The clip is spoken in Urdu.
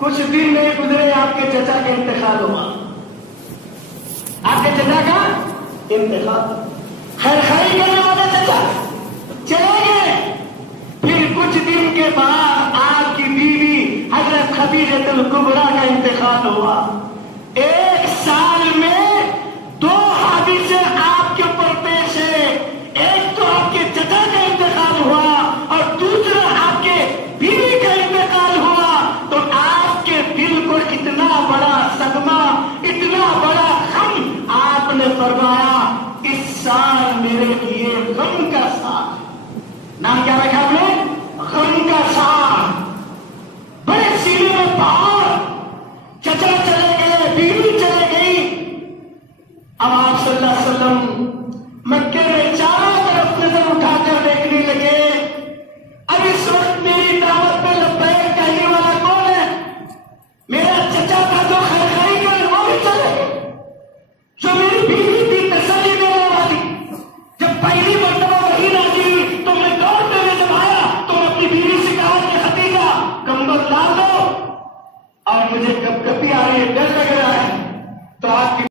کچھ دن نہیں گزرے آپ کے چچا کا انتقال ہوا. آپ کے چچا کا انتقال, خیر خائی کرنے والا چچا چلے گئے. پھر کچھ دن کے بعد آپ کی بیوی حضرت خدیجہ الکبریٰ کا انتقال ہوا. 1 سال میں 2 حادثے آپ کے اوپر پیش ہے. ایک تو آپ کے چچا کا انتقال ہوا اور دوسرا آپ کے بیوی کا انتقال ہوا. تو آپ کے دل کو اتنا بڑا صدمہ, اتنا بڑا غم, آپ نے فرمایا اس سال میرے لیے غم کا سال. نام کیا رکھا آپ نے؟ غم کا سال. بڑے سینے میں پہاڑ, چچا چلے گئے, بیوی چلے گئی. اب آپ صلی اللہ علیہ وسلم مکے میں چاروں طرف نظر اٹھا کر دیکھنے لگے. اب اس وقت میری دعوت میں لبیک کہنے والا کون ہے؟ میرا چچا تھا جو خیر خائی کا وہ بھی چلے گئے, جو میری بیوی تھی تسلی دینے والی. جب پہلی مرتبہ وہی نازل ہوئی تو میں دوڑتے ہوئے جب آیا تو اپنی بیوی سے کہا کہ خدیجہ کمبل لا دو, اور مجھے کب کبھی آ رہی ہے, ڈر لگ رہا ہے. تو آپ کی